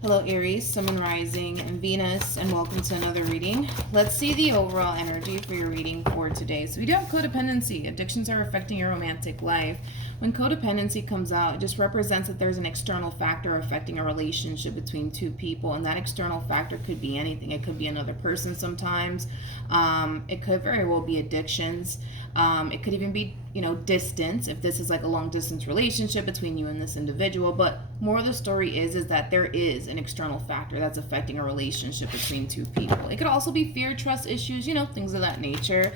Hello Aries, Sun and Rising, and Venus, and welcome to another reading. Let's see the overall energy for your reading for today. So we do have codependency. Addictions are affecting your romantic life. When codependency comes out, it just represents that there's an external factor affecting a relationship between two people, and that external factor could be anything. It could be another person sometimes. It could very well be addictions. It could even be, distance, if this is like a long distance relationship between you and this individual. But more of the story is that there is an external factor that's affecting a relationship between two people. It could also be fear, trust issues, things of that nature.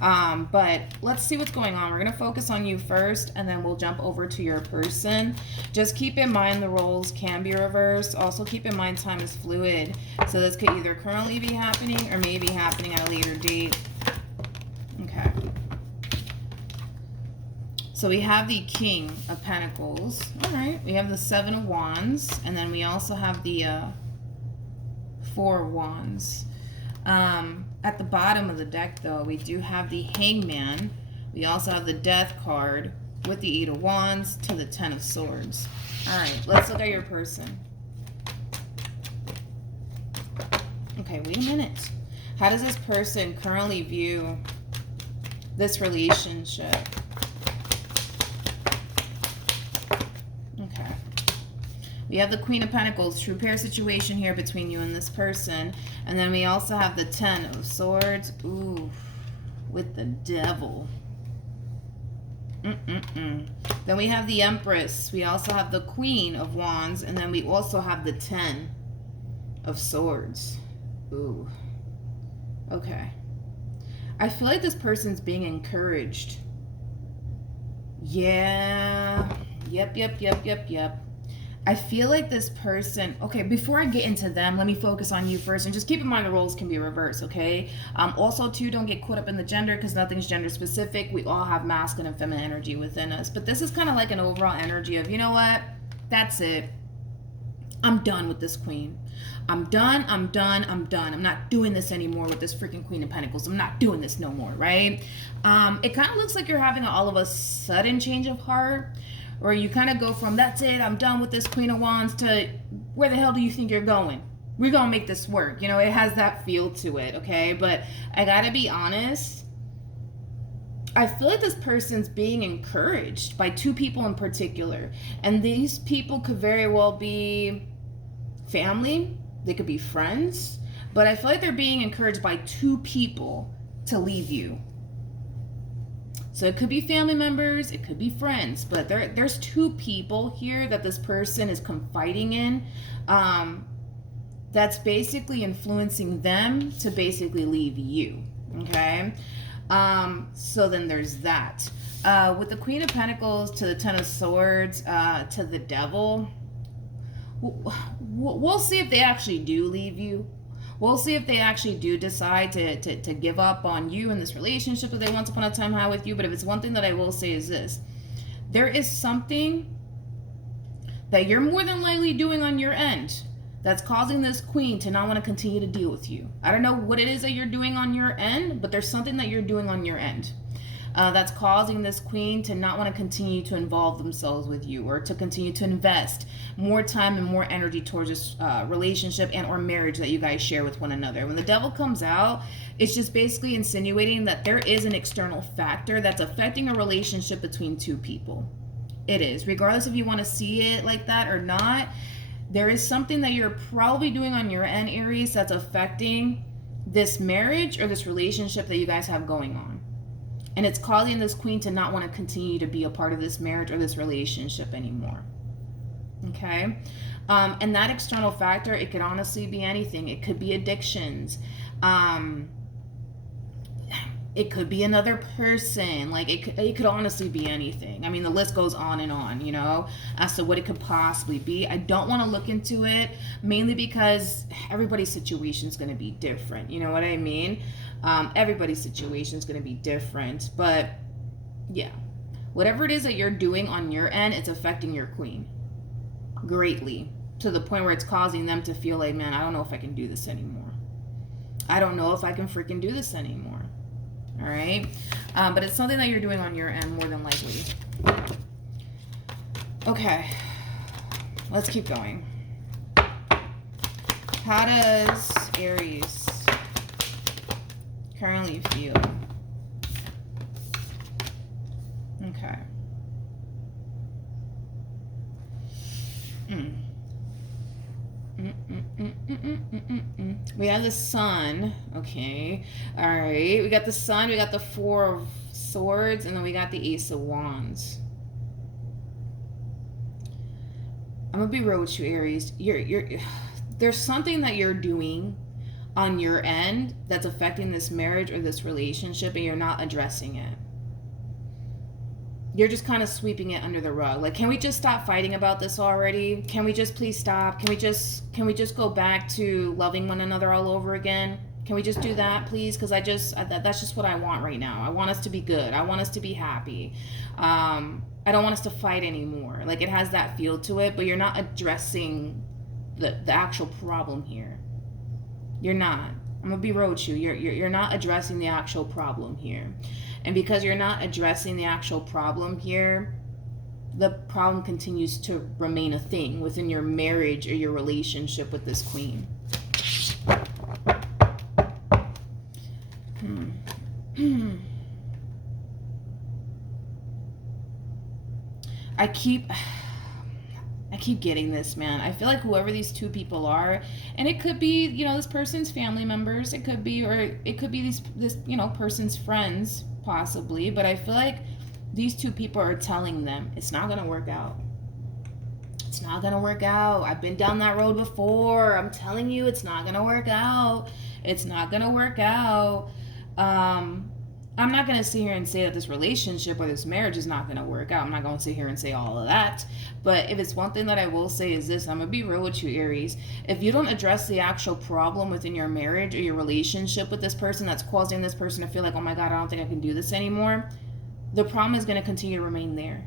But let's see what's going on. We're going to focus on you first, and then we'll jump over to your person. Just keep in mind the roles can be reversed. Also keep in mind time is fluid. So this could either currently be happening or may be happening at a later date. Okay. So we have the King of Pentacles. All right. We have the Seven of Wands. And then we also have the Four of Wands. At the bottom of the deck, though, we do have the Hangman. We also have the Death card with the Eight of Wands to the Ten of Swords. All right. Let's look at your person. Okay. Wait a minute. How does this person currently view this relationship? Okay. We have the Queen of Pentacles, true pair situation here between you and this person. And then we also have the Ten of Swords. Ooh, with the Devil. Then we have the Empress. We also have the Queen of Wands. And then we also have the Ten of Swords. Ooh. Okay. I feel like this person's being encouraged. Yeah. Yep. I feel like this person, okay, before I get into them, let me focus on you first, and just keep in mind the roles can be reversed, okay? Also, too, don't get caught up in the gender, because nothing's gender specific. We all have masculine and feminine energy within us, but this is kind of like an overall energy of, you know what? That's it. I'm done with this queen. I'm done. I'm not doing this anymore with this freaking Queen of Pentacles. I'm not doing this no more, right? It kind of looks like you're having all of a sudden change of heart, where you kind of go from, that's it, I'm done with this Queen of Wands, to where the hell do you think you're going? We're going to make this work. It has that feel to it, okay? But I got to be honest. I feel like this person's being encouraged by two people in particular. And these people could very well be family. They could be friends. But I feel like they're being encouraged by two people to leave you. So it could be family members, it could be friends, but there's two people here that this person is confiding in, that's basically influencing them to basically leave you, okay? So then there's that. With the Queen of Pentacles to the Ten of Swords to the Devil, we'll see if they actually do leave you. We'll see if they actually do decide to give up on you in this relationship that they once upon a time had with you. But if it's one thing that I will say is this. There is something that you're more than likely doing on your end that's causing this queen to not want to continue to deal with you. I don't know what it is that you're doing on your end, but there's something that you're doing on your end that's causing this queen to not want to continue to involve themselves with you, or to continue to invest more time and more energy towards this relationship and or marriage that you guys share with one another. When the Devil comes out, it's just basically insinuating that there is an external factor that's affecting a relationship between two people. It is, regardless if you want to see it like that or not. There is something that you're probably doing on your end, Aries, that's affecting this marriage or this relationship that you guys have going on. And it's causing this queen to not want to continue to be a part of this marriage or this relationship anymore. Okay? And that external factor, it could honestly be anything. It could be addictions. It could be another person. Like, it could honestly be anything. I mean, the list goes on, as to what it could possibly be. I don't want to look into it, mainly because everybody's situation is going to be different. You know what I mean? Everybody's situation is going to be different. But, yeah. Whatever it is that you're doing on your end, it's affecting your queen greatly, to the point where it's causing them to feel like, man, I don't know if I can do this anymore. I don't know if I can freaking do this anymore. All right. But it's something that you're doing on your end, more than likely. Okay. Let's keep going. How does Aries currently feel? Okay. We have the sun. Okay. All right. We got the sun. We got the Four of Swords, and then we got the Ace of Wands. I'm gonna be real with you, Aries. There's something that you're doing on your end that's affecting this marriage or this relationship, and you're not addressing it. You're just kind of sweeping it under the rug. Like, can we just stop fighting about this already? Can we just please stop? Can we just go back to loving one another all over again? Can we just do that, please? Because that's just what I want right now. I want us to be good. I want us to be happy. I don't want us to fight anymore. Like, it has that feel to it, but you're not addressing the actual problem here. You're not. I'm gonna be real with you. You're not addressing the actual problem here. And because you're not addressing the actual problem here, the problem continues to remain a thing within your marriage or your relationship with this queen. I keep getting this, man. I feel like whoever these two people are, and it could be, this person's family members, it could be this, person's friends, possibly, but I feel like these two people are telling them it's not gonna work out. It's not gonna work out. I've been down that road before. I'm telling you, it's not gonna work out. It's not gonna work out. I'm not going to sit here and say that this relationship or this marriage is not going to work out. I'm not going to sit here and say all of that. But if it's one thing that I will say is this, I'm going to be real with you, Aries. If you don't address the actual problem within your marriage or your relationship with this person that's causing this person to feel like, oh my God, I don't think I can do this anymore, the problem is going to continue to remain there.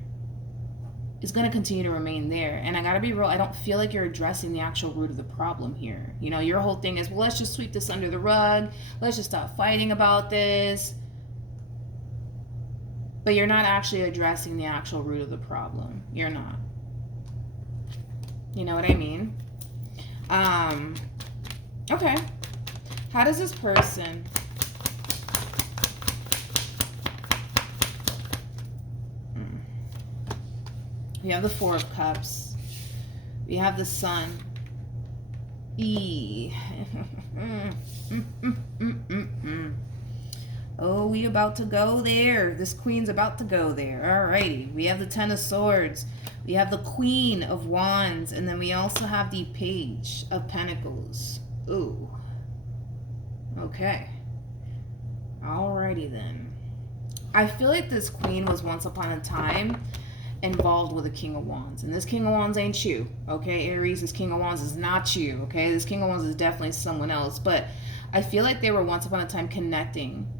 It's going to continue to remain there. And I got to be real, I don't feel like you're addressing the actual root of the problem here. Your whole thing is, well, let's just sweep this under the rug. Let's just stop fighting about this. But you're not actually addressing the actual root of the problem. You're not. You know what I mean? Okay. How does this person... We have the Four of Cups. We have the Sun. Oh, we about to go there. This queen's about to go there. Alrighty. We have the Ten of Swords. We have the Queen of Wands. And then we also have the Page of Pentacles. Ooh. Okay. Alrighty then. I feel like this queen was once upon a time involved with a King of Wands. And this King of Wands ain't you. Okay, Aries? This King of Wands is not you. Okay? This King of Wands is definitely someone else. But I feel like they were once upon a time connecting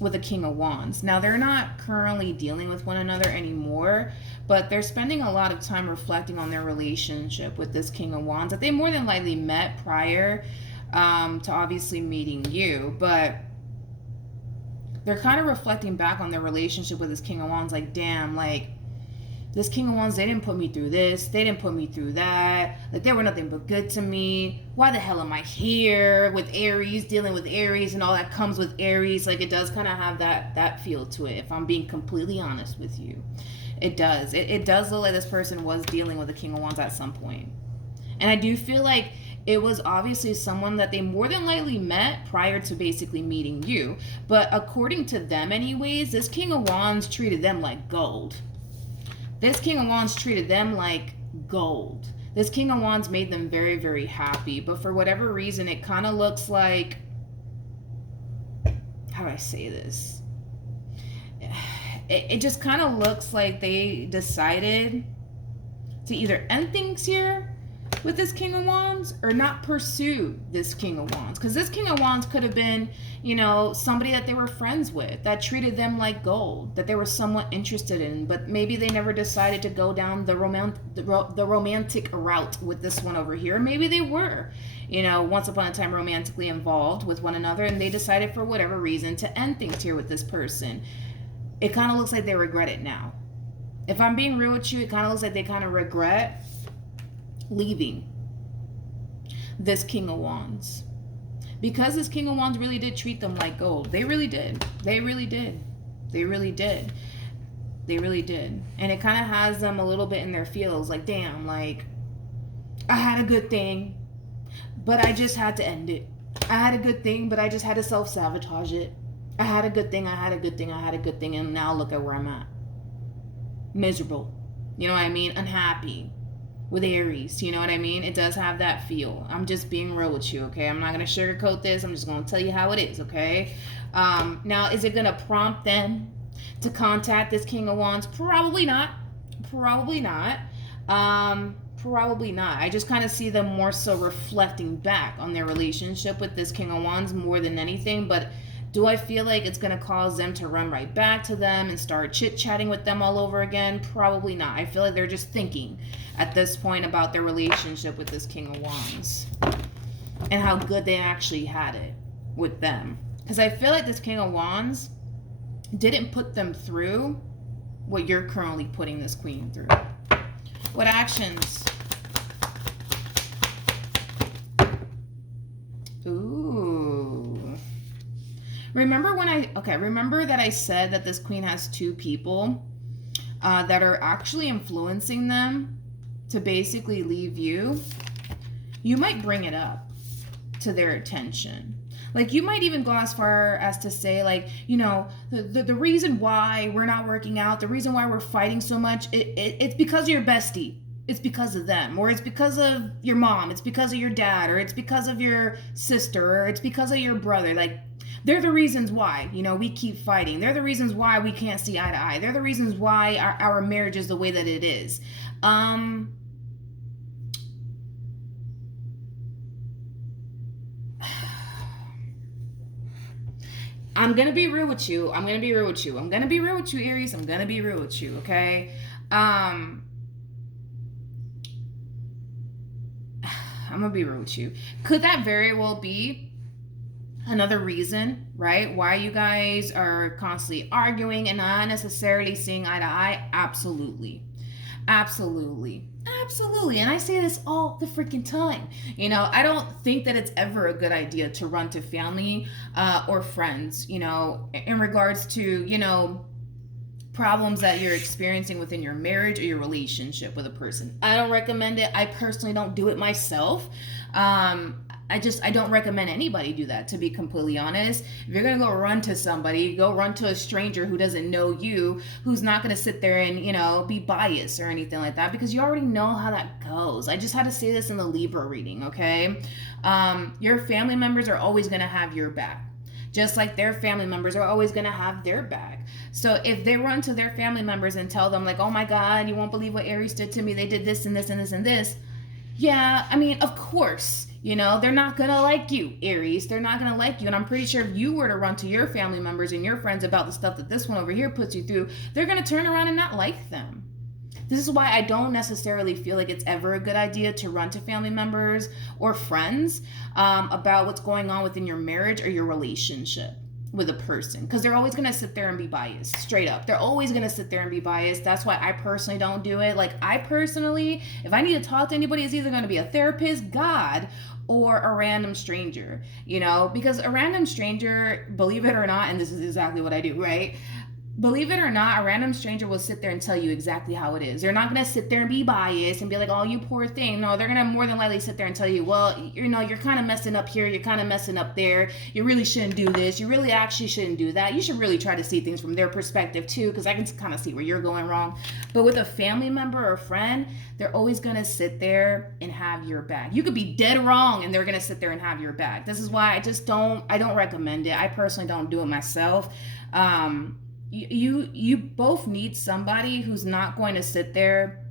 with a King of Wands. Now, they're not currently dealing with one another anymore, but they're spending a lot of time reflecting on their relationship with this King of Wands that they more than likely met prior to obviously meeting you. But they're kind of reflecting back on their relationship with this King of Wands like, damn, like, this King of Wands, they didn't put me through this. They didn't put me through that. Like, they were nothing but good to me. Why the hell am I here with Aries, dealing with Aries and all that comes with Aries? Like, it does kind of have that feel to it, if I'm being completely honest with you. It does. It does look like this person was dealing with the King of Wands at some point. And I do feel like it was obviously someone that they more than likely met prior to basically meeting you. But according to them anyways, this King of Wands treated them like gold. This King of Wands treated them like gold. This King of Wands made them very, very happy. But for whatever reason, it kind of looks like... How do I say this? It just kind of looks like they decided to either end things here with this King of Wands or not pursue this King of Wands. Because this King of Wands could have been, somebody that they were friends with, that treated them like gold, that they were somewhat interested in, but maybe they never decided to go down the romantic route with this one over here. Maybe they were, once upon a time romantically involved with one another, and they decided for whatever reason to end things here with this person. It kind of looks like they regret it now. If I'm being real with you, it kind of looks like they kind of regret leaving. this King of Wands. Because this King of Wands really did treat them like gold. They really did. They really did. They really did. They really did. And it kind of has them a little bit in their feels. Like, damn, like, I had a good thing, but I just had to end it. I had a good thing, but I just had to self-sabotage it. I had a good thing, I had a good thing, I had a good thing, and now look at where I'm at. Miserable. You know what I mean? Unhappy. With Aries, you know what I mean? It does have that feel. I'm just being real with you, okay? I'm not going to sugarcoat this. I'm just going to tell you how it is, okay? Now, is it going to prompt them to contact this King of Wands? Probably not. Probably not. Probably not. I just kind of see them more so reflecting back on their relationship with this King of Wands more than anything. But do I feel like it's going to cause them to run right back to them and start chit-chatting with them all over again? Probably not. I feel like they're just thinking at this point about their relationship with this King of Wands and how good they actually had it with them. Because I feel like this King of Wands didn't put them through what you're currently putting this Queen through. What actions? Ooh. Remember that I said that this Queen has two people that are actually influencing them to basically leave you? You might bring it up to their attention. Like, you might even go as far as to say, like, you know, the reason why we're not working out, the reason why we're fighting so much, it's because of your bestie. It's because of them. Or it's because of your mom. It's because of your dad. Or it's because of your sister. Or it's because of your brother. Like, they're the reasons why, you know, we keep fighting. They're the reasons why we can't see eye to eye. They're the reasons why our marriage is the way that it is. I'm going to be real with you. I'm going to be real with you. I'm going to be real with you, Aries. I'm going to be real with you, okay? I'm going to be real with you. Could that very well be another reason, right, why you guys are constantly arguing and not necessarily seeing eye to eye? Absolutely. Absolutely. Absolutely. And I say this all the freaking time. You know, I don't think that it's ever a good idea to run to family or friends, you know, in regards to, you know, problems that you're experiencing within your marriage or your relationship with a person. I don't recommend it. I personally don't do it myself. I don't recommend anybody do that, to be completely honest. If you're going to go run to somebody, go run to a stranger who doesn't know you, who's not going to sit there and, you know, be biased or anything like that, because you already know how that goes. I just had to say this in the Libra reading, okay? Your family members are always going to have your back, just like their family members are always going to have their back. So if they run to their family members and tell them, like, oh my God, you won't believe what Aries did to me. They did this and this and this and this. Yeah, I mean, of course. You know, they're not going to like you, Aries. They're not going to like you. And I'm pretty sure if you were to run to your family members and your friends about the stuff that this one over here puts you through, they're going to turn around and not like them. This is why I don't necessarily feel like it's ever a good idea to run to family members or friends about what's going on within your marriage or your relationship with a person, because they're always going to sit there and be biased. Straight up, they're always going to sit there and be biased. That's why I personally don't do it. Like, I personally, if I need to talk to anybody, it's either going to be a therapist, God, or a random stranger, you know, because a random stranger, believe it or not, and this is exactly what I do, right? Believe it or not, a random stranger will sit there and tell you exactly how it is. They're not going to sit there and be biased and be like, oh, you poor thing. No, they're going to more than likely sit there and tell you, well, you know, you're kind of messing up here. You're kind of messing up there. You really shouldn't do this. You really actually shouldn't do that. You should really try to see things from their perspective too, because I can kind of see where you're going wrong. But with a family member or friend, they're always going to sit there and have your back. You could be dead wrong and they're going to sit there and have your back. This is why I don't recommend it. I personally don't do it myself. You both need somebody who's not going to sit there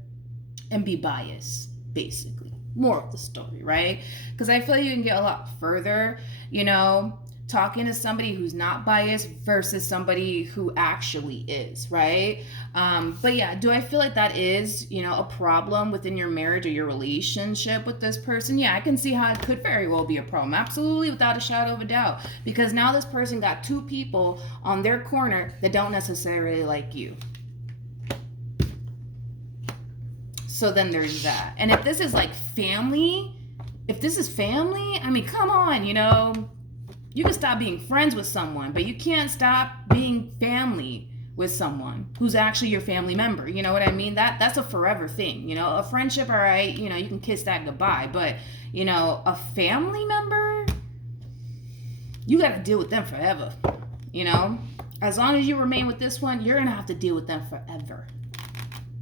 and be biased, basically. Moral of the story, right? Because I feel like you can get a lot further, you know, talking to somebody who's not biased versus somebody who actually is, right? But yeah, do I feel like that is, you know, a problem within your marriage or your relationship with this person? Yeah, I can see how it could very well be a problem. Absolutely, without a shadow of a doubt. Because now this person got two people on their corner that don't necessarily like you. So then there's that. And if this is like family, if this is family, I mean, come on, you can stop being friends with someone, but you can't stop being family with someone who's actually your family member. You know what I mean? That's a forever thing. A friendship, all right, you can kiss that goodbye, but a family member, you got to deal with them forever. As long as you remain with this one, you're gonna have to deal with them forever.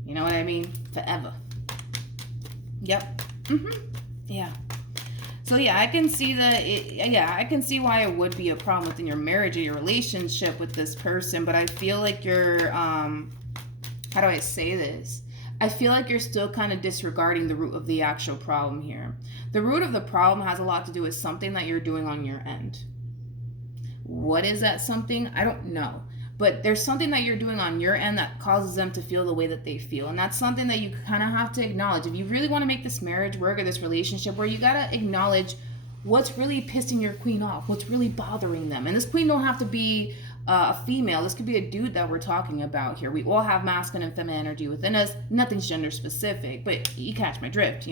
You know what I mean? Forever. Yep. Yeah. So yeah, I can see I can see why it would be a problem within your marriage or your relationship with this person, but I feel like you're, how do I say this? I feel like you're still kind of disregarding the root of the actual problem here. The root of the problem has a lot to do with something that you're doing on your end. What is that something? I don't know. But there's something that you're doing on your end that causes them to feel the way that they feel. And that's something that you kind of have to acknowledge. If you really want to make this marriage work or this relationship work, you got to acknowledge what's really pissing your queen off, what's really bothering them. And this queen don't have to be a female. This could be a dude that we're talking about here. We all have masculine and feminine energy within us. Nothing's gender specific, but you catch my drift,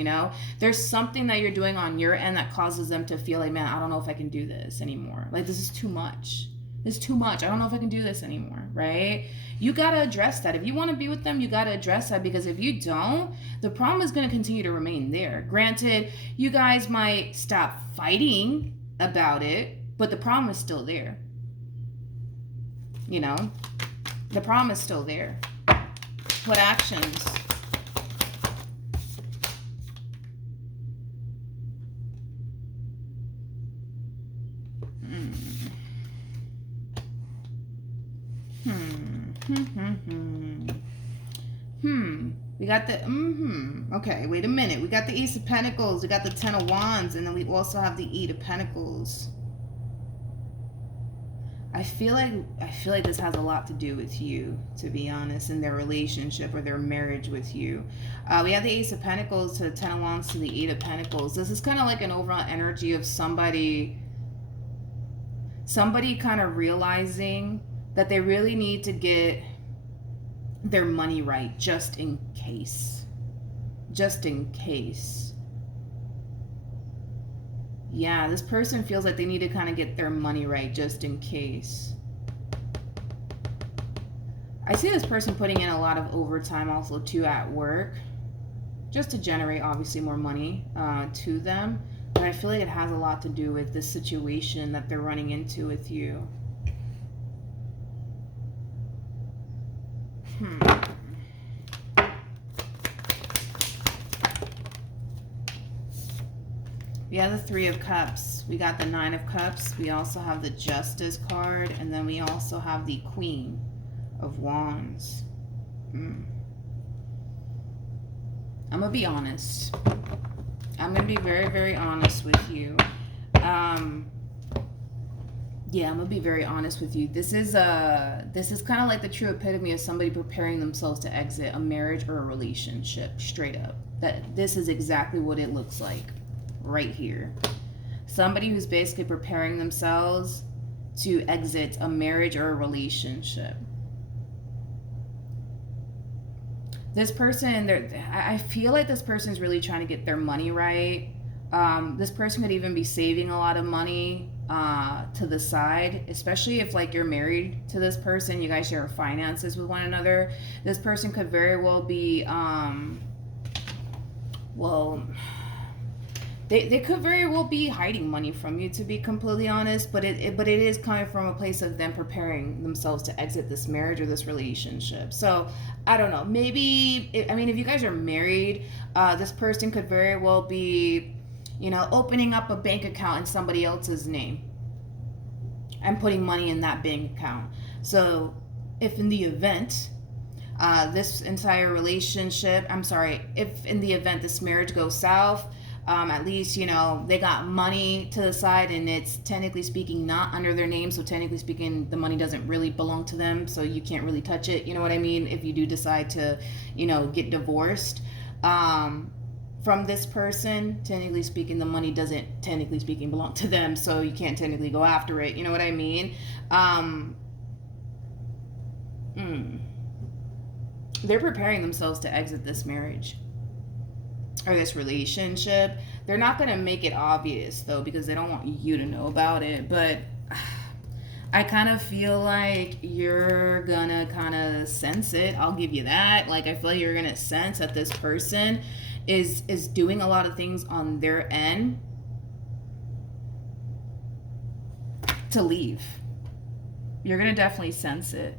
There's something that you're doing on your end that causes them to feel like, man, I don't know if I can do this anymore. Like, this is too much. It's too much. I don't know if I can do this anymore, right? You got to address that. If you want to be with them, you got to address that, because if you don't, the problem is going to continue to remain there. Granted, you guys might stop fighting about it, but the problem is still there. The problem is still there. What actions? We got the, okay, wait a minute. We got the Ace of Pentacles, we got the Ten of Wands, and then we also have the Eight of Pentacles. I feel like this has a lot to do with you, to be honest, in their relationship or their marriage with you. We have the Ace of Pentacles to the Ten of Wands to the Eight of Pentacles. This is kind of like an overall energy of somebody kind of realizing that they really need to get their money right, just in case. Yeah, this person feels like they need to kind of get their money right, just in case. I see this person putting in a lot of overtime also too at work, just to generate obviously more money to them. But I feel like it has a lot to do with this situation that they're running into with you. We have the Three of Cups. We got the Nine of Cups. We also have the Justice card. And then we also have the Queen of Wands. I'm going to be honest. I'm going to be very, very honest with you. Yeah, I'm gonna be very honest with you. This is kind of like the true epitome of somebody preparing themselves to exit a marriage or a relationship, straight up. That this is exactly what it looks like right here. Somebody who's basically preparing themselves to exit a marriage or a relationship. This person, I feel like this person's really trying to get their money right. This person could even be saving a lot of money to the side, especially if like you're married to this person, you guys share finances with one another. This person could very well be they could very well be hiding money from you, to be completely honest, but it is coming from a place of them preparing themselves to exit this marriage or this relationship. So I don't know, maybe if you guys are married, this person could very well be opening up a bank account in somebody else's name and putting money in that bank account. So if in the event this entire relationship, if in the event this marriage goes south, at least, they got money to the side and it's technically speaking not under their name. So technically speaking, the money doesn't really belong to them. So you can't really touch it. You know what I mean? If you do decide to, get divorced from this person, technically speaking, the money doesn't technically speaking belong to them. So you can't technically go after it. You know what I mean? They're preparing themselves to exit this marriage. or this relationship. They're not going to make it obvious though, because they don't want you to know about it. But I kind of feel like you're gonna kind of sense it. I'll give you that. Like, I feel like you're gonna sense that this person is doing a lot of things on their end to leave. You're gonna definitely sense it.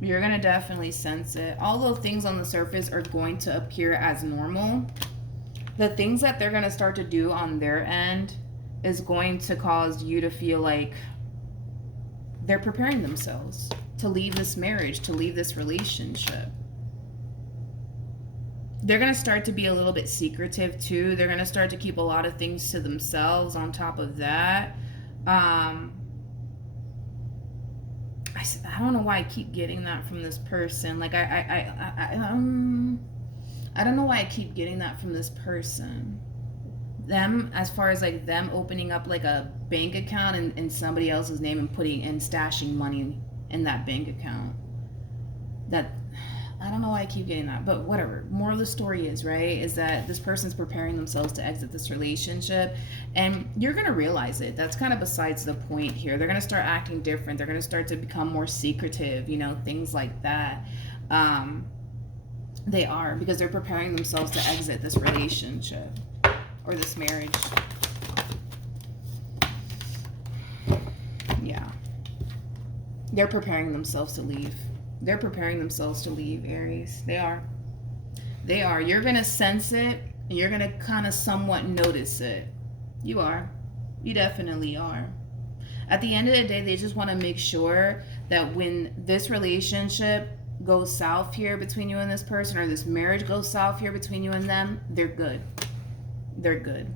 You're gonna definitely sense it. Although things on the surface are going to appear as normal, the things that they're gonna start to do on their end is going to cause you to feel like they're preparing themselves to leave this marriage, to leave this relationship. They're going to start to be a little bit secretive too. They're going to start to keep a lot of things to themselves on top of that. I don't know why I keep getting that from this person. Like, I don't know why I keep getting that from this person. Them, as far as like them opening up like a bank account in somebody else's name and putting and stashing money in that bank account. That, I don't know why I keep getting that, but whatever. Moral of the story is, right, is that this person's preparing themselves to exit this relationship, and you're going to realize it. That's kind of besides the point here. They're going to start acting different. They're going to start to become more secretive, you know, things like that. They are, because they're preparing themselves to exit this relationship or this marriage. Yeah. They're preparing themselves to leave. They're preparing themselves to leave, Aries. They are. They are. You're going to sense it. And you're going to kind of somewhat notice it. You are. You definitely are. At the end of the day, they just want to make sure that when this relationship goes south here between you and this person, or this marriage goes south here between you and them, they're good. They're good.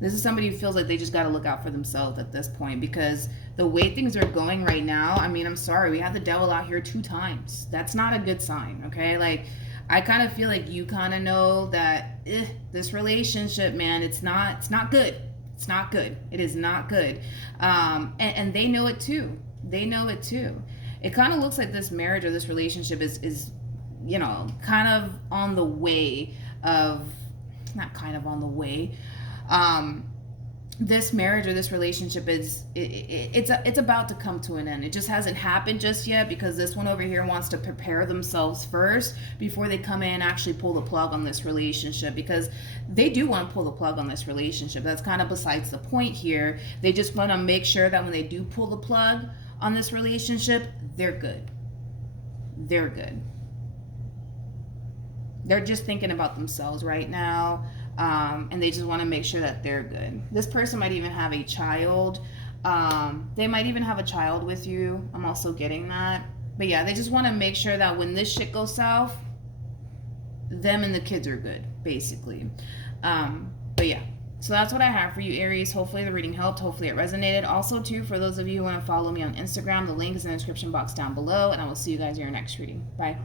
This is somebody who feels like they just got to look out for themselves at this point, because the way things are going right now, I mean, I'm sorry, we have the devil out here 2 times. That's not a good sign, okay? Like, I kind of feel like you kind of know that this relationship, man, it's not good. It's not good. It is not good. And they know it too. They know it too. It kind of looks like this marriage or this relationship is, you know, kind of on the way of, not kind of on the way, this marriage or this relationship is it's about to come to an end. It just hasn't happened just yet, because this one over here wants to prepare themselves first before they come in and actually pull the plug on this relationship, because they do want to pull the plug on this relationship. That's kind of besides the point here. They just want to make sure that when they do pull the plug on this relationship, they're good. They're good. They're just thinking about themselves right now. And they just want to make sure that they're good. This person might even have a child. They might even have a child with you. I'm also getting that. But yeah, they just want to make sure that when this shit goes south, them and the kids are good, basically. But yeah, so that's what I have for you, Aries. Hopefully the reading helped. Hopefully it resonated. Also, too, for those of you who want to follow me on Instagram, the link is in the description box down below. And I will see you guys in your next reading. Bye.